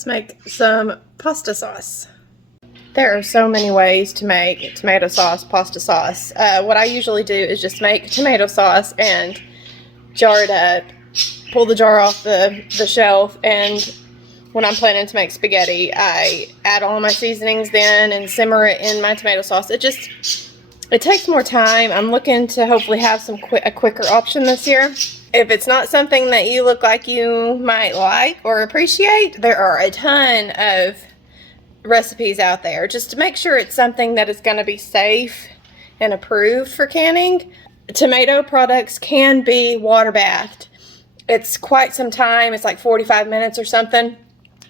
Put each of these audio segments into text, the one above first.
Let's make some pasta sauce. There are so many ways to make tomato sauce, pasta sauce. What I usually do is just make tomato sauce and jar it up, pull the jar off the shelf, and when I'm planning to make spaghetti, I add all of my seasonings then and simmer it in my tomato sauce. It takes more time. I'm looking to hopefully have a quicker option this year. If it's not something that you look like you might like or appreciate, there are a ton of recipes out there. Just to make sure it's something that is going to be safe and approved for canning. Tomato products can be water bathed. It's quite some time. It's like 45 minutes or something.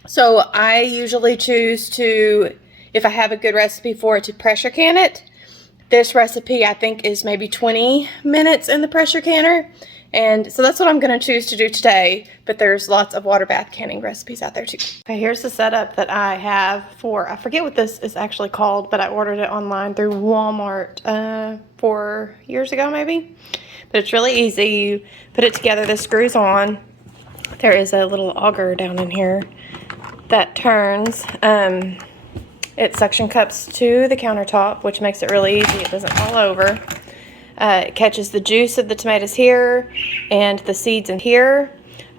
So I usually choose to, if I have a good recipe for it, to pressure can it. This recipe I think is maybe 20 minutes in the pressure canner. And so that's what I'm going to choose to do today, but there's lots of water bath canning recipes out there too. Okay, here's the setup that I have for, I forget what this is actually called, but I ordered it online through Walmart 4 years ago maybe. But it's really easy. You put it together, this screws on. There is a little auger down in here that turns. It suction cups to the countertop, which makes it really easy. It doesn't fall over. It catches the juice of the tomatoes here and the seeds in here.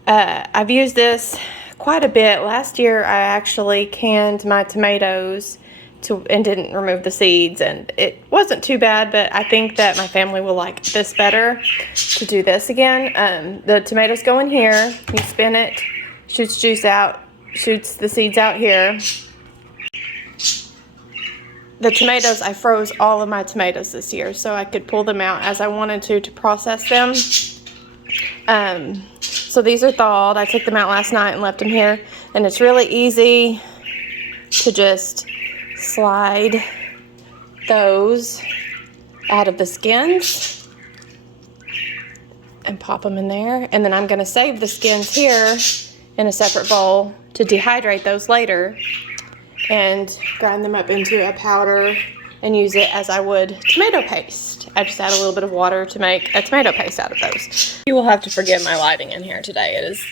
I've used this quite a bit. Last year I actually canned my tomatoes and didn't remove the seeds, and it wasn't too bad, but I think that my family will like this better to do this again. The tomatoes go in here, you spin it, shoots juice out, shoots the seeds out here. The tomatoes, I froze all of my tomatoes this year so I could pull them out as I wanted to process them. So these are thawed. I took them out last night and left them here, and it's really easy to just slide those out of the skins and pop them in there. And then I'm going to save the skins here in a separate bowl to dehydrate those later and grind them up into a powder and use it as I would tomato paste. I just add a little bit of water to make a tomato paste out of those. You will have to forgive my lighting in here today. It is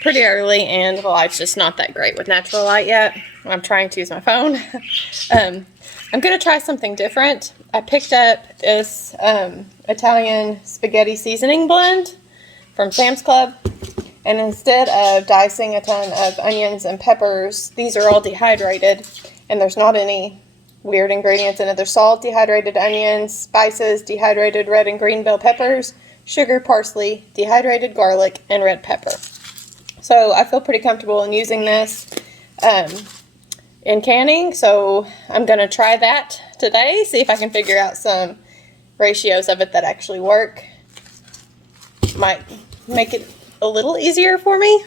pretty early and the light's just not that great with natural light yet. I'm trying to use my phone. I'm going to try something different. I picked up this Italian spaghetti seasoning blend from Sam's Club. And instead of dicing a ton of onions and peppers, these are all dehydrated, and there's not any weird ingredients in it. There's salt, dehydrated onions, spices, dehydrated red and green bell peppers, sugar, parsley, dehydrated garlic, and red pepper. So I feel pretty comfortable in using this in canning, so I'm going to try that today, see if I can figure out some ratios of it that actually work. Might make it a little easier for me,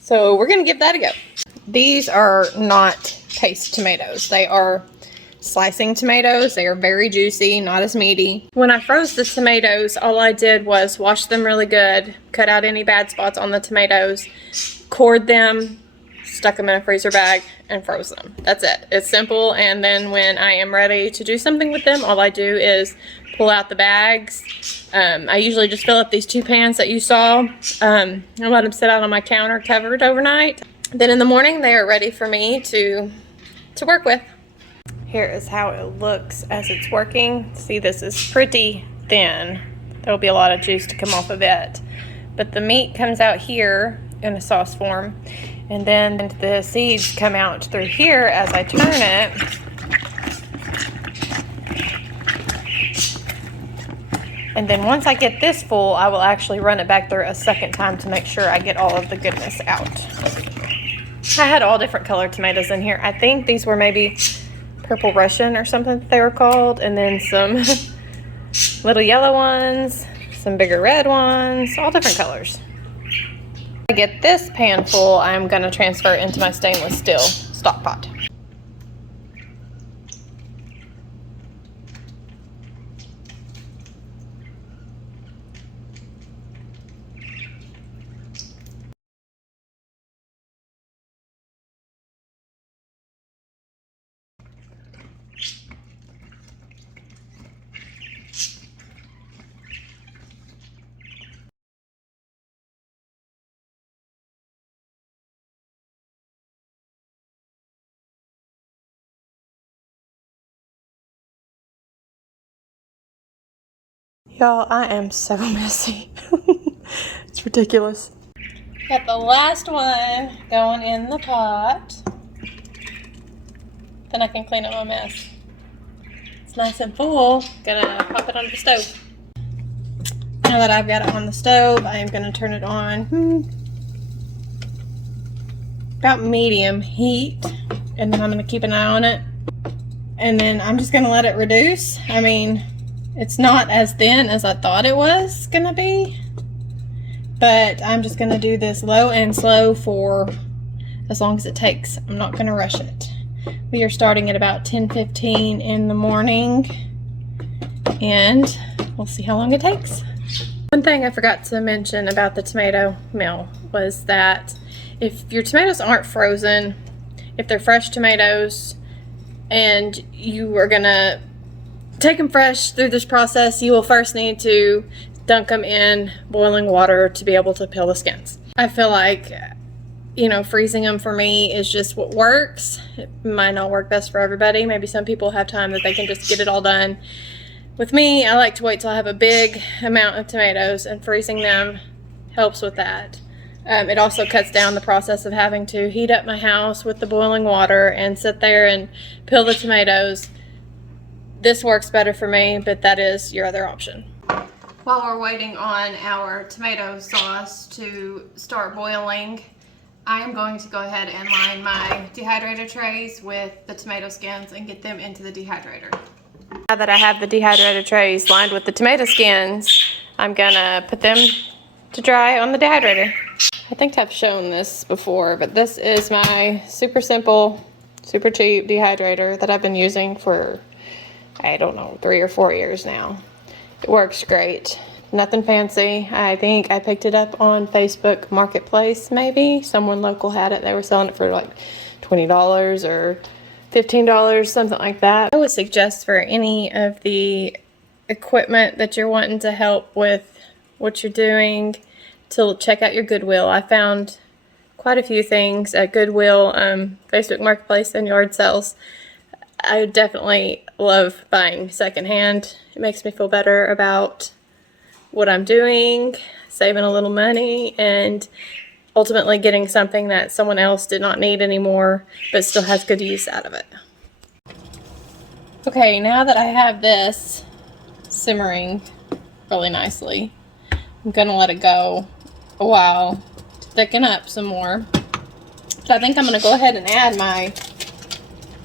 so we're gonna give that a go. These are not paste tomatoes. They are slicing tomatoes. They are very juicy, not as meaty. When I froze the tomatoes, all I did was wash them really good, cut out any bad spots on the tomatoes, cored them, stuck them in a freezer bag, and froze them. That's it. It's simple, and then when I am ready to do something with them, all I do is pull out the bags. I usually just fill up these 2 pans that you saw. I let them sit out on my counter covered overnight. Then in the morning they are ready for me to work with. Here is how it looks as it's working. See, this is pretty thin. There will be a lot of juice to come off of it. But the meat comes out here in a sauce form, and then the seeds come out through here as I turn it. And then once I get this full, I will actually run it back through a second time to make sure I get all of the goodness out. I had all different colored tomatoes in here. I think these were maybe purple Russian or something that they were called. And then some little yellow ones, some bigger red ones, all different colors. When I get this pan full, I'm going to transfer it into my stainless steel stock pot. Y'all, I am so messy. It's ridiculous. Got the last one going in the pot. Then I can clean up my mess. It's nice and full. Gonna pop it on the stove. Now that I've got it on the stove, I am gonna turn it on about medium heat, and then I'm gonna keep an eye on it. And then I'm just gonna let it reduce. I mean, it's not as thin as I thought it was gonna be, but I'm just gonna do this low and slow for as long as it takes. I'm not gonna rush it. We are starting at about 10:15 in the morning, and we'll see how long it takes. One thing I forgot to mention about the tomato meal was that if your tomatoes aren't frozen, if they're fresh tomatoes and you are gonna take them fresh through this process, you will first need to dunk them in boiling water to be able to peel the skins. I feel like, you know, freezing them for me is just what works. It might not work best for everybody. Maybe some people have time that they can just get it all done. With me, I like to wait till I have a big amount of tomatoes, and freezing them helps with that. It also cuts down the process of having to heat up my house with the boiling water and sit there and peel the tomatoes. This works better for me, but that is your other option. While we're waiting on our tomato sauce to start boiling, I am going to go ahead and line my dehydrator trays with the tomato skins and get them into the dehydrator. Now that I have the dehydrator trays lined with the tomato skins, I'm gonna put them to dry on the dehydrator. I think I've shown this before, but this is my super simple, super cheap dehydrator that I've been using for, I don't know, 3 or 4 years now. It works great. Nothing fancy. I think I picked it up on Facebook Marketplace, maybe. Someone local had it. They were selling it for like $20 or $15, something like that. I would suggest for any of the equipment that you're wanting to help with what you're doing to check out your Goodwill. I found quite a few things at Goodwill, Facebook Marketplace, and yard sales. I definitely love buying secondhand. It makes me feel better about what I'm doing, saving a little money, and ultimately getting something that someone else did not need anymore but still has good use out of it. Okay, now that I have this simmering really nicely, I'm gonna let it go a while to thicken up some more. So I think I'm gonna go ahead and add my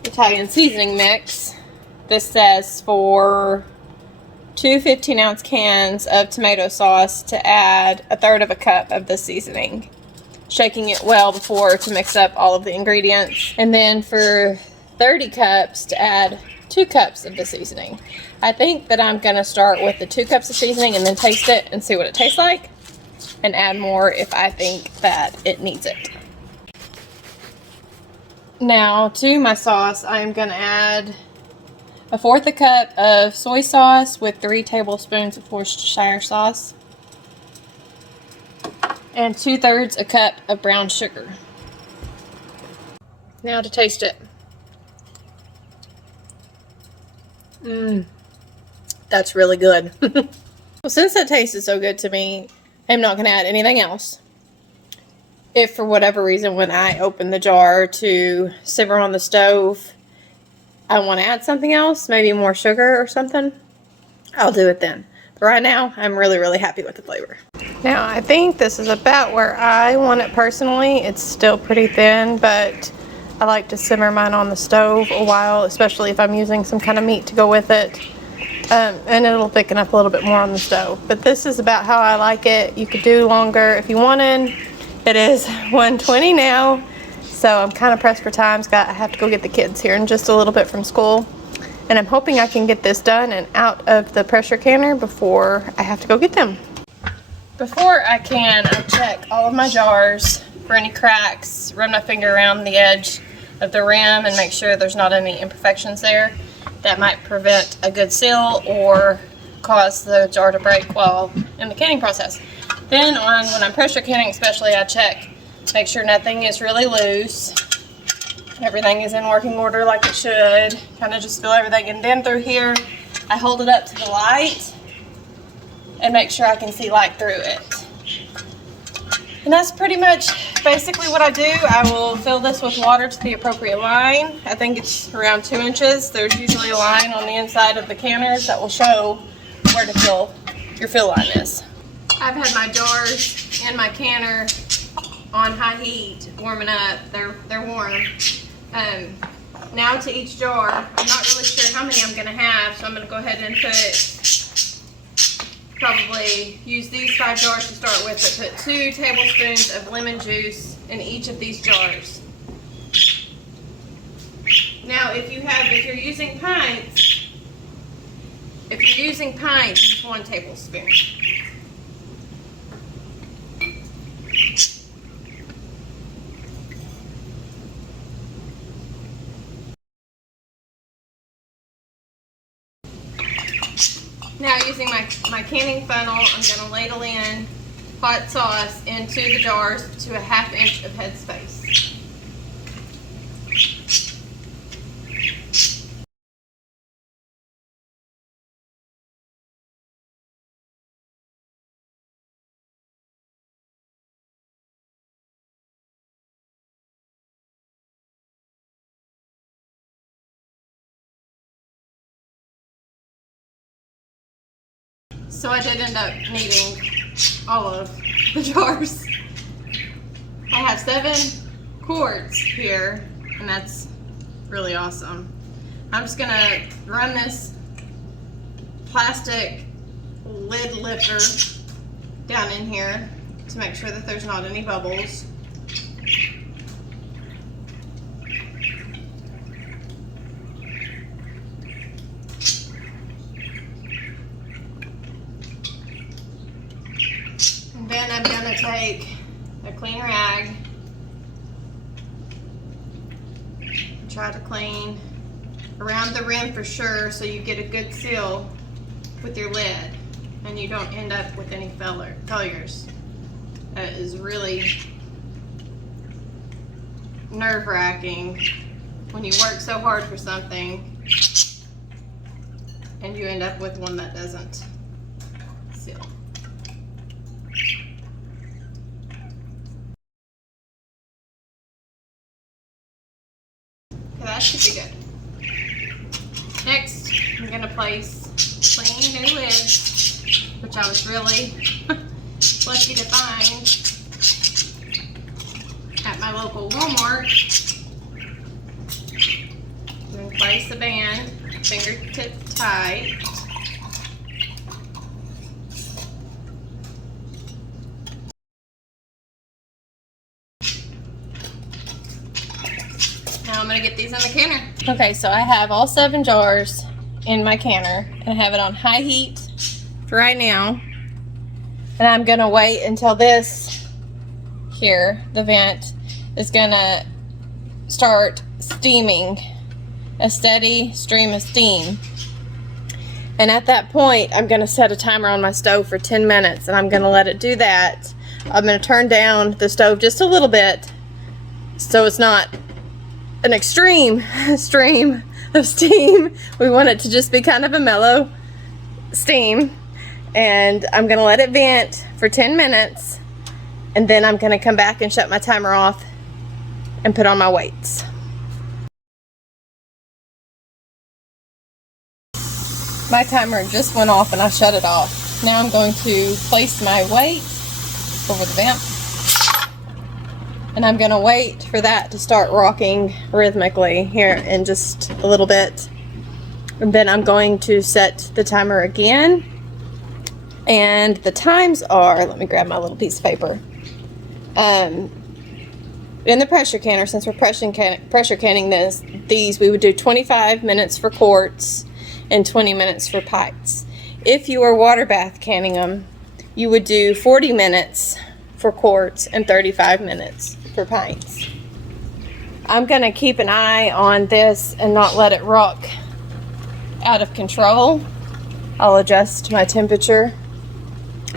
Italian seasoning mix. This says for 2 15-ounce cans of tomato sauce to add 1/3 cup of the seasoning, shaking it well before to mix up all of the ingredients. And then for 30 cups to add 2 cups of the seasoning. I think that I'm gonna start with the 2 cups of seasoning and then taste it and see what it tastes like, and add more if I think that it needs it. Now to my sauce, I'm gonna add 1/4 cup of soy sauce with 3 tablespoons of Worcestershire sauce and 2/3 cup of brown sugar. Now to taste it. That's really good. Well, since that tasted so good to me, I'm not going to add anything else. If for whatever reason when I open the jar to simmer on the stove, I want to add something else, maybe more sugar or something, I'll do it then. But right now, I'm really, really happy with the flavor. Now, I think this is about where I want it personally. It's still pretty thin, but I like to simmer mine on the stove a while, especially if I'm using some kind of meat to go with it. And it'll thicken up a little bit more on the stove. But this is about how I like it. You could do longer if you wanted. It is 1:20 now, so I'm kind of pressed for time. I have to go get the kids here in just a little bit from school. And I'm hoping I can get this done and out of the pressure canner before I have to go get them. Before I can, I check all of my jars for any cracks, run my finger around the edge of the rim and make sure there's not any imperfections there that might prevent a good seal or cause the jar to break while in the canning process. Then when I'm pressure canning especially, I check, make sure nothing is really loose. Everything is in working order like it should. Kind of just feel everything. And then through here, I hold it up to the light and make sure I can see light through it. And that's pretty much basically what I do. I will fill this with water to the appropriate line. I think it's around 2 inches. There's usually a line on the inside of the canners that will show where to fill your fill line is. I've had my jars and my canner on high heat warming up. They're warm. Now to each jar, I'm not really sure how many I'm going to have, so I'm going to go ahead and probably use these 5 jars to start with, but put 2 tablespoons of lemon juice in each of these jars. Now if you're using pints, use 1 tablespoon. Now using my canning funnel, I'm going to ladle in hot sauce into the jars to a 1/2 inch of Headspace. So I did end up needing all of the jars. I have 7 quarts here, and that's really awesome. I'm just gonna run this plastic lid lifter down in here to make sure that there's not any bubbles. Then I'm going to take a clean rag and try to clean around the rim for sure, so you get a good seal with your lid and you don't end up with any failures. That is really nerve-wracking when you work so hard for something and you end up with one that doesn't seal. That should be good. Next, I'm going to place clean new lids, which I was really lucky to find at my local Walmart. I'm going to place the band, fingertip tight. Now I'm going to get these in the canner. Okay, so I have all 7 jars in my canner, and I have it on high heat for right now. And I'm going to wait until this here, the vent, is going to start steaming, a steady stream of steam. And at that point, I'm going to set a timer on my stove for 10 minutes, and I'm going to let it do that. I'm going to turn down the stove just a little bit so it's not an extreme stream of steam. We want it to just be kind of a mellow steam. And I'm going to let it vent for 10 minutes, and then I'm going to come back and shut my timer off and put on my weights. My timer just went off and I shut it off. Now I'm going to place my weight over the vent, and I'm going to wait for that to start rocking rhythmically here in just a little bit. And then I'm going to set the timer again. And the times are, let me grab my little piece of paper. In the pressure canner, since we're pressure canning these, we would do 25 minutes for quarts and 20 minutes for pints. If you were water bath canning them, you would do 40 minutes for quarts and 35 minutes for pints. I'm going to keep an eye on this and not let it rock out of control. I'll adjust my temperature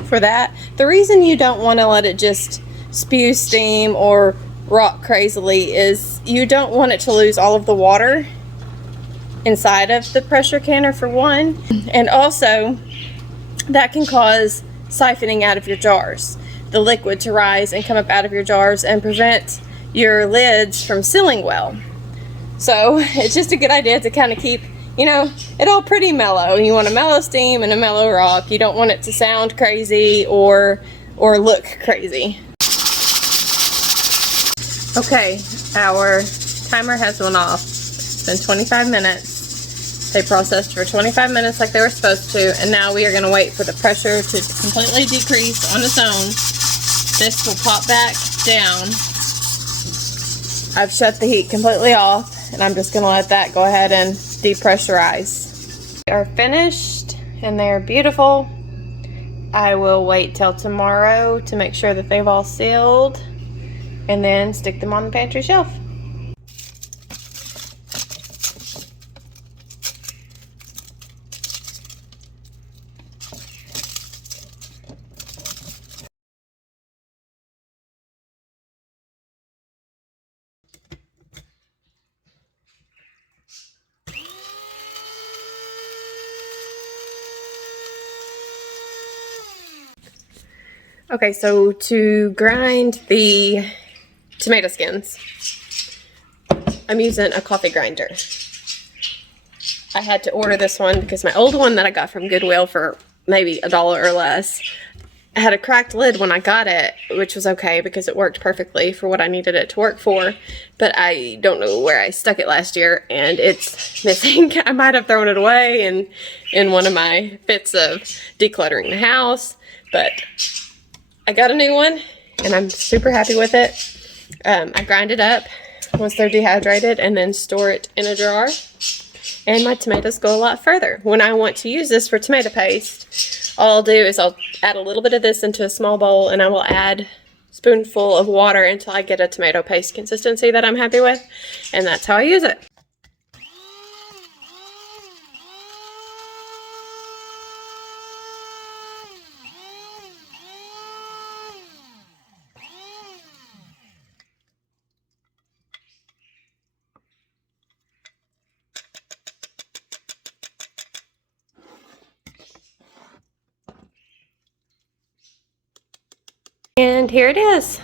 for that. The reason you don't want to let it just spew steam or rock crazily is you don't want it to lose all of the water inside of the pressure canner, for one. And also, that can cause siphoning out of your jars, the liquid to rise and come up out of your jars and prevent your lids from sealing well. So it's just a good idea to kind of keep, you know, it all pretty mellow. You want a mellow steam and a mellow rock. You don't want it to sound crazy or look crazy. Okay, our timer has went off. It's been 25 minutes. They processed for 25 minutes like they were supposed to, and now we are going to wait for the pressure to completely decrease on its own. This will pop back down. I've shut the heat completely off, and I'm just going to let that go ahead and depressurize. They are finished, and they are beautiful. I will wait till tomorrow to make sure that they've all sealed, and then stick them on the pantry shelf. Okay, so to grind the tomato skins, I'm using a coffee grinder. I had to order this one because my old one that I got from Goodwill for maybe $1 or less, I had a cracked lid when I got it, which was okay because it worked perfectly for what I needed it to work for, but I don't know where I stuck it last year and it's missing. I might have thrown it away in one of my fits of decluttering the house, but I got a new one and I'm super happy with it. I grind it up once they're dehydrated and then store it in a jar. And my tomatoes go a lot further. When I want to use this for tomato paste, all I'll do is I'll add a little bit of this into a small bowl and I will add a spoonful of water until I get a tomato paste consistency that I'm happy with. And that's how I use it. And here it is.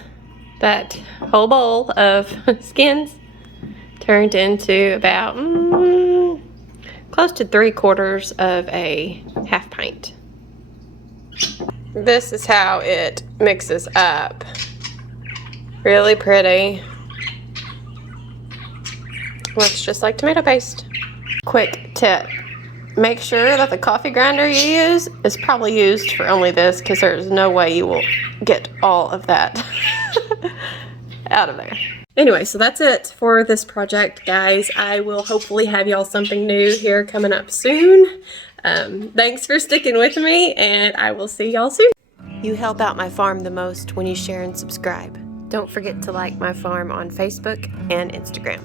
That whole bowl of skins turned into about close to 3/4 of a half pint. This is how it mixes up. Really pretty. Looks just like tomato paste. Quick tip. Make sure that the coffee grinder you use is probably used for only this because there's no way you will get all of that out of there. Anyway, so that's it for this project, guys. I will hopefully have y'all something new here coming up soon. Thanks for sticking with me, and I will see y'all soon. You help out my farm the most when you share and subscribe. Don't forget to like my farm on Facebook and Instagram.